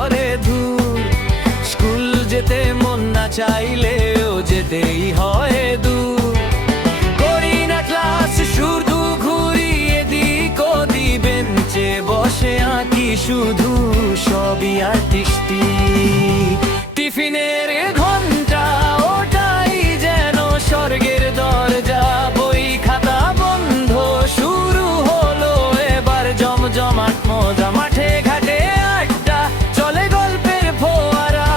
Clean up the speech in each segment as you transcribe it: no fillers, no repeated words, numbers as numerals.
করে ধূর। স্কুল যেতে মন না চাইলেও যেতেই হয় দূর। করি না ক্লাস, শুধু ঘুরি এদিক ওদিক, বেঞ্চে বসে আঁকি শুধু, সবই আর্টিস্টিক। টিফিনের ঘন্টা ওটাই যেন স্বর্গের দরজা, বই খাতা বন্ধ, শুরু হলো এবার জমজমাট মজা। মাঠে ঘাটে আড্ডা, চলে গল্পের ফোয়ারা,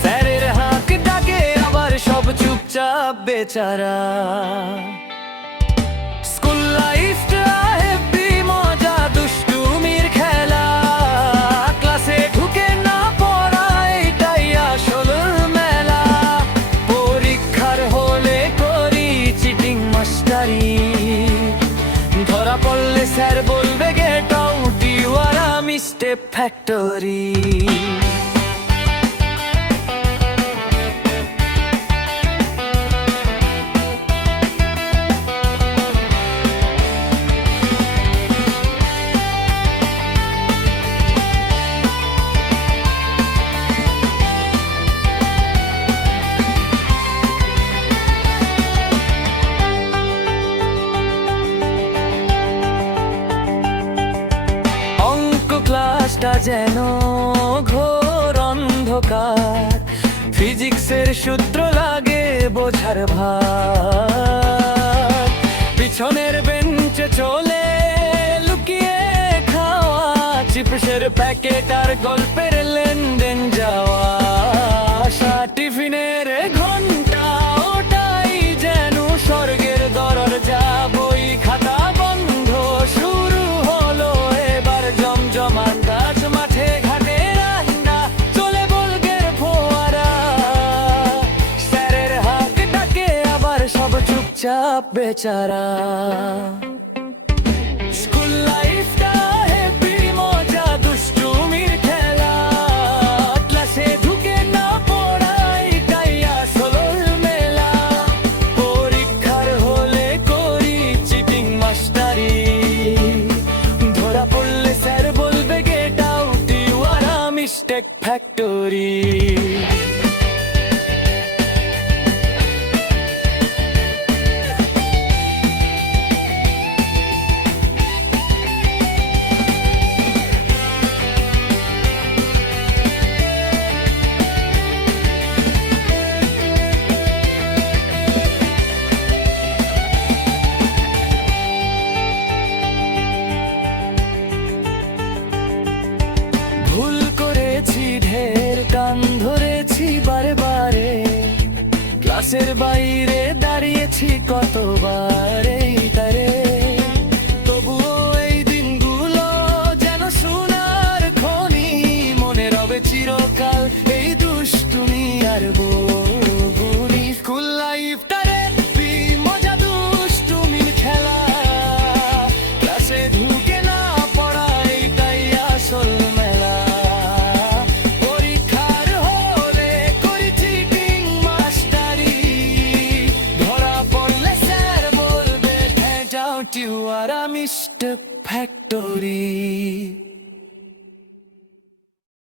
স্যারের হাঁক ডাকে আবার সব চুপচাপ বেচারা। স্কুল লাইফটা হেব্বি মজা, দুষ্টুমির খেলা, ক্লাসে ঢুকে না পড়া এটাই আসল মেলা। পরীক্ষার হলে করি চিটিং মাস্টারি, ধরা পড়লে স্যার বলবে get out, you are a mistake factory. ক্লাসটা যেন ঘোর অন্ধকার, ফিজিক্সের সূত্র লাগে বোঝার ভার। পিছনের বেঞ্চে চলে লুকিয়ে খাওয়া, চিপসের প্যাকেট আর গল্পের লেনদেন যাওয়া। টিফিনের ঘন্টা ওটাই যেন স্বর্গের দরজা, বই খাতা বন্ধ, শুরু হলো এবার জমজমাট কাজ। মাঠে ঘাটে রান্না, চলে বলগের ফোয়ারা, স্যারের হাঁক ডাকে আবার সব চুপচাপ বেচারা। স্কুল লাইফটা হেব্বি মজা, দুষ্টুমির খেলা, ক্লাসে ঢুকে না পড়া এটাই আসল মেলা। পরীক্ষার হলে করি চিটিং মাস্টারি, ধরা পড়লে স্যার বলবে get out, you are a mistake factory. ভুল করেছি ঢের, কান ধরেছি বারে বারে, ক্লাসের বাইরে দাঁড়িয়েছি কতবার এই তারে। তবুও এই দিনগুলো যেন সোনার খনি, মনে রবে চিরকাল এই দুষ্টুমি আর বগুনি। স্কুল লাইফটারে মজা, দুষ্টুমির খেলা, ক্লাসে ঢুকে না পড়া এটাই আসল মেলা। পরীক্ষার হলে করি চিটিং মাস্টারি, ধরা পড়লে স্যার বলবে get out, you are a mistake factory.